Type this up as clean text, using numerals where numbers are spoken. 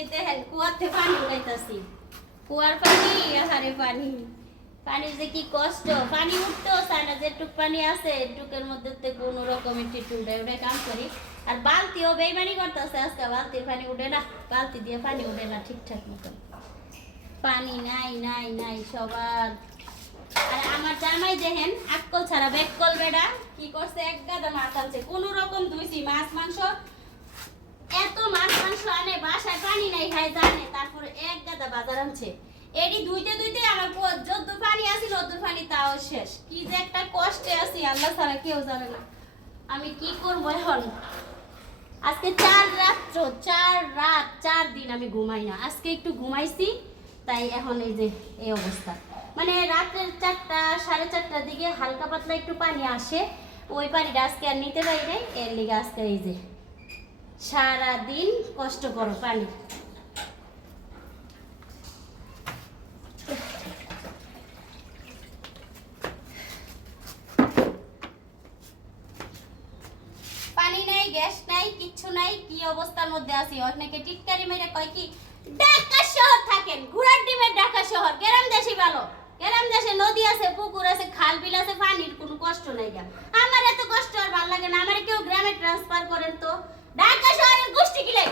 এই দেখেন কুয়াতে পানি উঠাইতাছি কুয়ার পানি আহারে পানি পানির যে কি কষ্ট পানি উঠতেও চায় না যেটুক পানি আছে এটুকের মধ্যে তো কোনো রকমের টিটুলটা ওটা কাম করি আর বালতিও বেইমানি করতেছে আজকে বালতির পানি উঠে না বালতি দিয়ে পানি উঠে না ঠিকঠাক মতন পানি নাই নাই নাই সবার আর আমার জামাই দেখেন আক্কল ছাড়া বেককল বেড়া কি করছে এক গাদা মাছ আনছে কোন রকম ধুইছি মাছ মাংস এত মাছ মাংস আনে বাসায় পানি নাই খাই জানে তারপরে এক গাদা বাজার আনছে এডি ধুইতে ধুইতে আমার যত পানি আসিল অত পানি তাও শেষ কি যে একটা কষ্টে আছি আল্লাহ ছাড়া কেউ জানে না আমি কি করব এখন আজকে 4 রাত 4 দিন আমি ঘুমাই না আজকে একটু ঘুমাইছি তাই এখন এই যে এই অবস্থা মানে রাতের 4টা 4:30টার দিকে হালকা পাতলা একটু পানি আসে ওই পানিটা আজকে আর নিতে পারি নাই এর লিগে আজকে এই যে সারা দিন কষ্ট করো পানি পানি নাই গ্যাস নাই কিচ্ছু নাই কি অবস্থার মধ্যে আছি অনেকে টিটকারি মেরে কয় কি ঢাকা শহর থাকেন ঘোড়ার ডিমের ঢাকা শহর গ্রাম দেশে ভালো গ্রাম দেশে নদী আছে পুকুর আছে খাল বিল আছে পানির কোনো কষ্ট নাই গা আমার এত কষ্ট আর ভালো লাগে না আমার কেউ গ্রামে ট্রান্সফার করেন তো ঢাকা শহরের গোষ্ঠী কিলাই